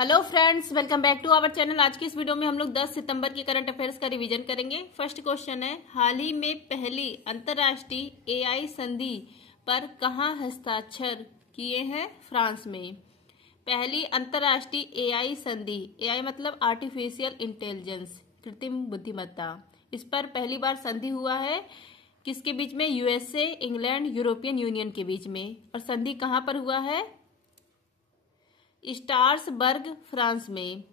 Hello friends, welcome back to our channel. आज की इस वीडियो में हम लोग 10 सितंबर की करंट अफेयर्स का रिवीजन करेंगे। फर्स्ट क्वेश्चन है, हाल ही में पहली अंतर्राष्ट्रीय एआई संधि पर कहां हस्ताक्षर किए हैं? फ्रांस में। पहली अंतर्राष्ट्रीय एआई संधि, एआई मतलब आर्टिफिशियल इंटेलिजेंस, कृत्रिम बुद्धिमत्ता, इस पर पहली बार संधि हुआ है। किसके बीच में? यूएसए, इंग्लैंड, यूरोपियन यूनियन के बीच में। और संधि कहां पर हुआ है? स्ट्रासबर्ग, फ्रांस में।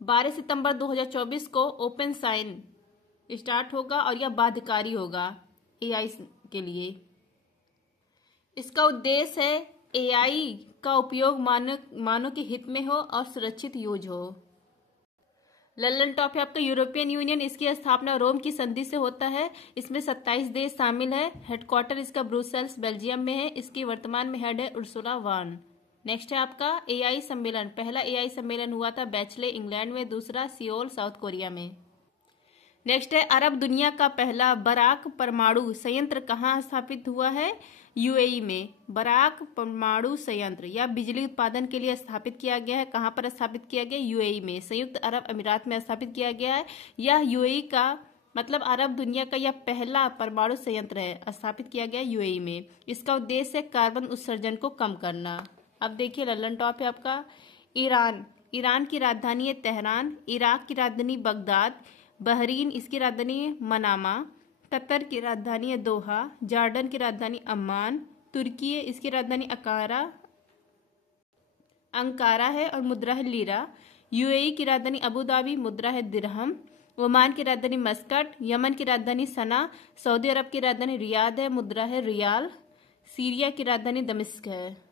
12 सितंबर 2024 को ओपन साइन स्टार्ट होगा और यह बाध्यकारी होगा एआई के लिए। इसका उद्देश्य है एआई का उपयोग मानव के हित में हो और सुरक्षित यूज हो। लल्लन टॉप है आपका यूरोपियन यूनियन। इसकी स्थापना रोम की संधि से होता है। इसमें 27 देश शामिल है। हेडक्वार्टर इसका ब्रुसेल्स, बेल्जियम में है। इसकी वर्तमान में हेड है उर्सुला वान। नेक्स्ट है आपका एआई सम्मेलन। पहला एआई सम्मेलन हुआ था बैचले, इंग्लैंड में। दूसरा सियोल, साउथ कोरिया में। नेक्स्ट है अरब दुनिया का पहला बराक परमाणु संयंत्र कहाँ स्थापित हुआ है? यूएई में। बराक परमाणु संयंत्र या बिजली उत्पादन के लिए स्थापित किया गया है। कहाँ पर स्थापित किया गया? यूएई में, संयुक्त अरब अमीरात में स्थापित किया गया है। यह यूएई का मतलब अरब दुनिया का यह पहला परमाणु संयंत्र है, स्थापित किया गया यूएई में। इसका उद्देश्य है कार्बन उत्सर्जन को कम करना। अब देखिए लल्लन टॉप है आपका ईरान। ईरान की राजधानी है तेहरान। इराक की राजधानी बगदाद। बहरीन, इसकी राजधानी है मनामा। कतर की राजधानी है दोहा। जॉर्डन की राजधानी अम्मान। तुर्की है, इसकी राजधानी अंकारा है और मुद्रा है लीरा। यूएई की राजधानी अबू धाबी, मुद्रा है दिरहम। ओमान की राजधानी मस्कट। यमन की राजधानी सना। सऊदी अरब की राजधानी रियाद है, मुद्रा है रियाल। सीरिया की राजधानी दमिश्क है।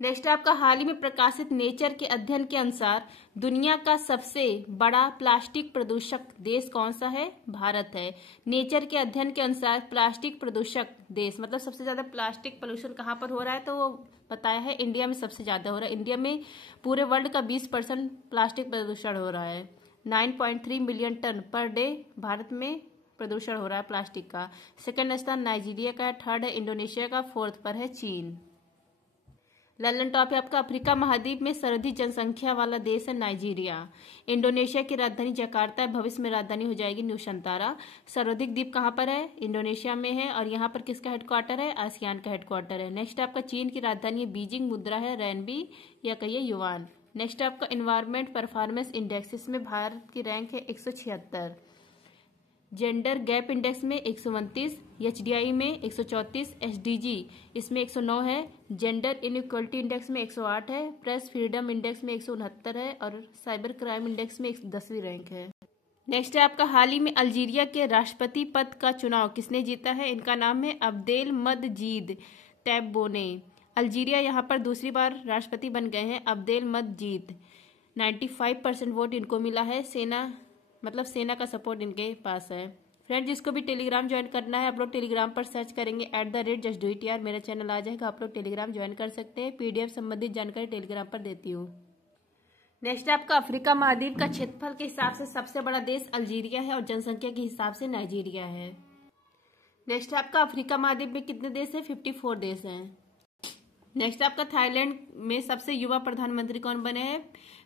नेक्स्ट आपका हाल ही में प्रकाशित नेचर के अध्ययन के अनुसार दुनिया का सबसे बड़ा प्लास्टिक प्रदूषक देश कौन सा है? भारत है। नेचर के अध्ययन के अनुसार प्लास्टिक प्रदूषक देश मतलब सबसे ज्यादा प्लास्टिक पोल्यूशन कहाँ पर हो रहा है? तो वो बताया है इंडिया में सबसे ज्यादा हो रहा है। इंडिया में पूरे वर्ल्ड का 20% प्लास्टिक प्रदूषण हो रहा है। 9.3 million ton per day Bharat में प्रदूषण हो रहा है प्लास्टिक का। सेकेंड स्थान नाइजीरिया का है, थर्ड है इंडोनेशिया का, फोर्थ पर है चीन। लल्लन टॉप है आपका अफ्रीका महाद्वीप में सर्वाधिक जनसंख्या वाला देश है नाइजीरिया। इंडोनेशिया की राजधानी जकार्ता है, भविष्य में राजधानी हो जाएगी न्यूशंतारा। सर्वाधिक द्वीप कहाँ पर है? इंडोनेशिया में है। और यहाँ पर किसका हेडक्वार्टर है? आसियान का हेडक्वार्टर है। नेक्स्ट आपका चीन की राजधानी है बीजिंग, मुद्रा है रेनबी या कहिए युवान। नेक्स्ट आपका एनवायरमेंट परफॉर्मेंस इंडेक्स, इसमें भारत की रैंक है 176। जेंडर गैप इंडेक्स में 129, एचडीआई में 134, एसडीजी इसमें 109 है। जेंडर इनइक्वलिटी इंडेक्स में 108 है। प्रेस फ्रीडम इंडेक्स में 169 है और साइबर क्राइम इंडेक्स में 10वीं रैंक है। नेक्स्ट है आपका हाल ही में अल्जीरिया के राष्ट्रपति पद का चुनाव किसने जीता है? इनका नाम है अब्देलमजीद तैब्बोने। अल्जीरिया यहाँ पर दूसरी बार राष्ट्रपति बन गए हैं अब्देलमजीद। 95% वोट इनको मिला है। सेना का सपोर्ट इनके पास है। फ्रेंड, जिसको भी टेलीग्राम ज्वाइन करना है आप लोग टेलीग्राम पर सर्च करेंगे @justdoityar, मेरा चैनल आ जाएगा। आप लोग टेलीग्राम ज्वाइन कर सकते हैं। पीडीएफ संबंधित जानकारी टेलीग्राम पर देती हूँ। नेक्स्ट आपका अफ्रीका महाद्वीप का क्षेत्रफल के हिसाब से सबसे बड़ा देश अल्जीरिया है और जनसंख्या के हिसाब से नाइजीरिया है। नेक्स्ट आपका अफ्रीका महाद्वीप में कितने देश है? 54 देश हैं। नेक्स्ट आपका थाईलैंड में सबसे युवा प्रधानमंत्री कौन बने हैं?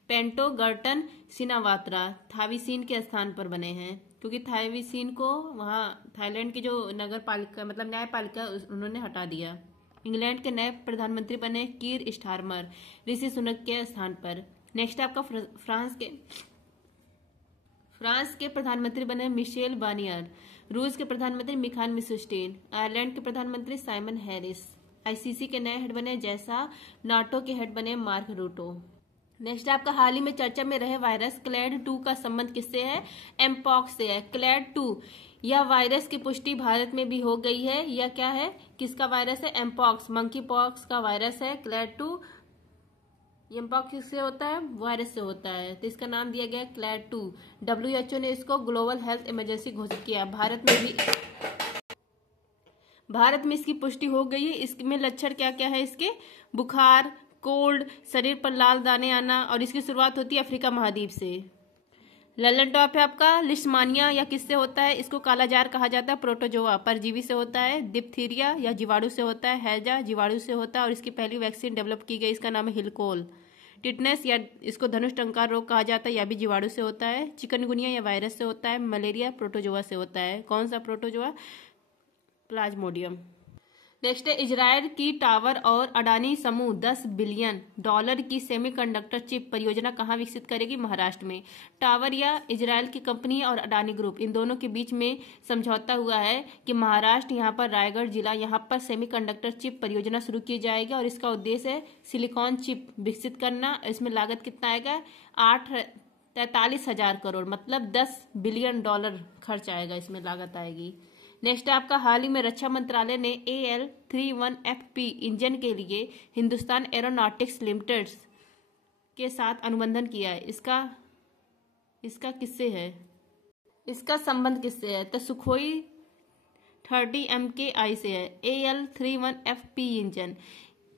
पेंटोगर्टन सिनावात्रा थाविसीन के स्थान पर बने हैं, क्योंकि थाविसीन को वहाँ थाईलैंड की जो नगर पालिका मतलब न्यायपालिका उन्होंने हटा दिया। इंग्लैंड के नए प्रधानमंत्री बने कीर स्टारमर ऋषि सुनक के स्थान पर। नेक्स्ट आपका फ्रांस के प्रधानमंत्री बने मिशेल बार्नियर। रूस के प्रधानमंत्री मिखाइल मिशुस्टीन। आयरलैंड के प्रधानमंत्री साइमन हैरिस। आईसीसी के नए हेड बने जैसा। नाटो के हेड बने मार्क रूटो। नेक्स्ट आपका हाल ही में चर्चा में रहे वायरस क्लैड 2 का संबंध किससे है? एमपॉक्स से है। क्लैड 2 यह वायरस की पुष्टि भारत में भी हो गई है। यह क्या है? किसका वायरस है? एमपॉक्स, मंकी पॉक्स का वायरस है क्लैड 2। एमपॉक्स किससे होता है? वायरस से होता है, तो इसका नाम दिया गया क्लैड 2। WHO ने इसको ग्लोबल हेल्थ इमरजेंसी घोषित किया। भारत में इसकी पुष्टि हो गई है। इसमें लक्षण क्या क्या है इसके? बुखार, कोल्ड, शरीर पर लाल दाने आना, और इसकी शुरुआत होती है अफ्रीका महाद्वीप से। लल्लन टॉप है आपका लिस्टमानिया या किससे होता है? इसको कालाजार कहा जाता है। प्रोटोजोआ परजीवी से होता है। डिप्थीरिया या जीवाणु से होता है। हैजा जीवाणु से होता है और इसकी पहली वैक्सीन डेवलप की गई, इसका नाम है हिलकोल। टिटनेस या इसको धनुष टंकार रोग कहा जाता है, या भी जीवाणु से होता है। चिकनगुनिया या वायरस से होता है। मलेरिया प्रोटोजोआ से होता है। कौन सा प्रोटोजोआ? प्लाज्मोडियम। नेक्स्ट है, इजराइल की टावर और अडानी समूह $10 बिलियन की सेमीकंडक्टर चिप परियोजना कहाँ विकसित करेगी? महाराष्ट्र में। टावर या इजराइल की कंपनी और अडानी ग्रुप, इन दोनों के बीच में समझौता हुआ है कि महाराष्ट्र यहाँ पर रायगढ़ जिला यहाँ पर सेमीकंडक्टर चिप परियोजना शुरू की जाएगी और इसका उद्देश्य है सिलिकॉन चिप विकसित करना। इसमें लागत कितना आएगा? 43,000 करोड़, मतलब $10 बिलियन खर्च आएगा, इसमें लागत आएगी। नेक्स्ट है आपका, हाल ही में रक्षा मंत्रालय ने AL-31FP इंजन के लिए हिंदुस्तान एरोनॉटिक्स लिमिटेड के साथ अनुबंधन किया है। इसका किससे है? इसका संबंध किससे है? तो सुखोई 30 MKI से है। AL-31FP इंजन,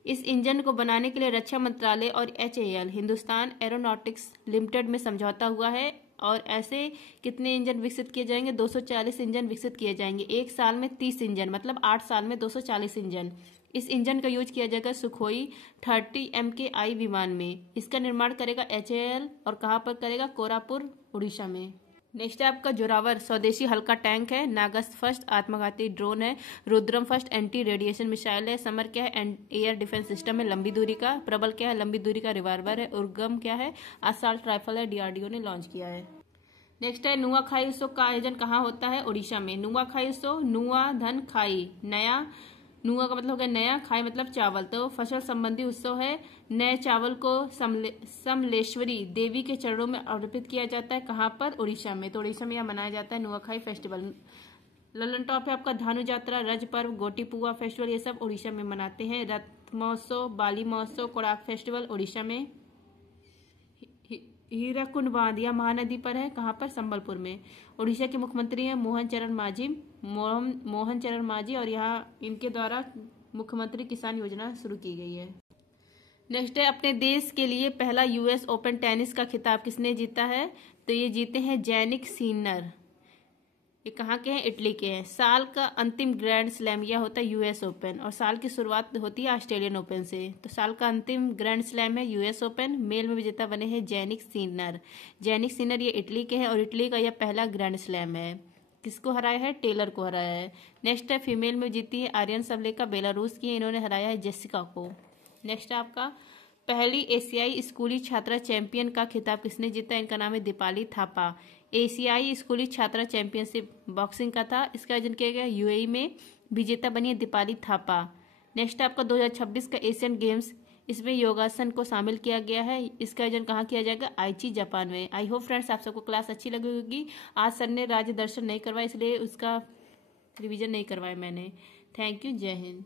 इस इंजन को बनाने के लिए रक्षा मंत्रालय और HAL हिंदुस्तान एरोनॉटिक्स लिमिटेड में समझौता हुआ है। और ऐसे कितने इंजन विकसित किए जाएंगे? 240 इंजन विकसित किए जाएंगे। एक साल में 30 इंजन, मतलब 8 साल में 240 इंजन। इस इंजन का यूज किया जाएगा सुखोई 30 MKI विमान में। इसका निर्माण करेगा HAL और कहाँ पर करेगा? कोरापुर, उड़ीसा में। नेक्स्ट है आपका, जोरावर स्वदेशी हल्का टैंक है। नागस फर्स्ट आत्मघाती ड्रोन है। Rudram first anti radiation missile है। समर क्या है? एयर डिफेंस सिस्टम है लंबी दूरी का। प्रबल क्या है? लंबी दूरी का रिवाल्वर है। उर्गम क्या है? असॉल्ट राइफल है, DRDO ने लॉन्च किया है। नेक्स्ट है, नुआखाई उत्सव का आयोजन कहाँ होता है? उड़ीसा में। नुआखाई उत्सव, नुआ धन खाई, नया, नुआ का मतलब हो गया नया, खाई मतलब चावल, तो फसल संबंधी उत्सव है। नए चावल को समलेश्वरी देवी के चरणों में अर्पित किया जाता है। कहाँ पर? उड़ीसा में। तो उड़ीसा में यह मनाया जाता है नुआखाई फेस्टिवल। ललन टॉप है आपका, धानु यात्रा, रज पर्व, गोटी पुआ फेस्टिवल, ये सब उड़ीसा में मनाते हैं। रथ महोत्सव, बाली महोत्सव, कोड़ाक फेस्टिवल उड़ीसा में। हीराकुंड बांध या महानदी पर है, कहाँ पर? संबलपुर में। उड़ीसा के मुख्यमंत्री हैं मोहन चरण मांझी और यहाँ इनके द्वारा मुख्यमंत्री किसान योजना शुरू की गई है। नेक्स्ट है, अपने देश के लिए पहला US ओपन टेनिस का खिताब किसने जीता है? तो ये जीते हैं जैनिक सिनर। ये कहाँ के हैं? इटली के हैं। साल का अंतिम ग्रैंड स्लैम यह होता है US ओपन, और साल की शुरुआत होती है ऑस्ट्रेलियन ओपन से। तो साल का अंतिम ग्रैंड स्लैम है US ओपन। मेल में विजेता बने हैं जैनिक सिनर। जैनिक सिनर ये इटली के हैं और इटली का यह पहला ग्रैंड स्लैम है। किसको हराया है? टेलर को हराया है। नेक्स्ट है, फीमेल में जीती है आर्यन सबलेका, बेलारूस की है, इन्होंने हराया है जेसिका को। नेक्स्ट है आपका, पहली एशियाई स्कूली छात्रा चैंपियन का खिताब किसने जीता? इनका नाम है दीपाली थापा। एशियाई स्कूली छात्रा चैंपियनशिप बॉक्सिंग का था, इसका आयोजन किया गया UAE में। विजेता बनी है दीपाली थापा। नेक्स्ट आपका 2026 का एशियन गेम्स, इसमें योगासन को शामिल किया गया है। इसका आयोजन कहाँ किया जाएगा? आईची, जापान में। आई होप फ्रेंड्स आप सबको क्लास अच्छी लगी होगी। आज सर ने राज्य दर्शन नहीं करवाया, इसलिए उसका रिवीजन नहीं करवाया मैंने। थैंक यू, जय हिंद।